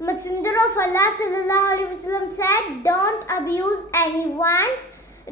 Messenger of Allah sallallahu alaihi wasallam said, don't abuse anyone.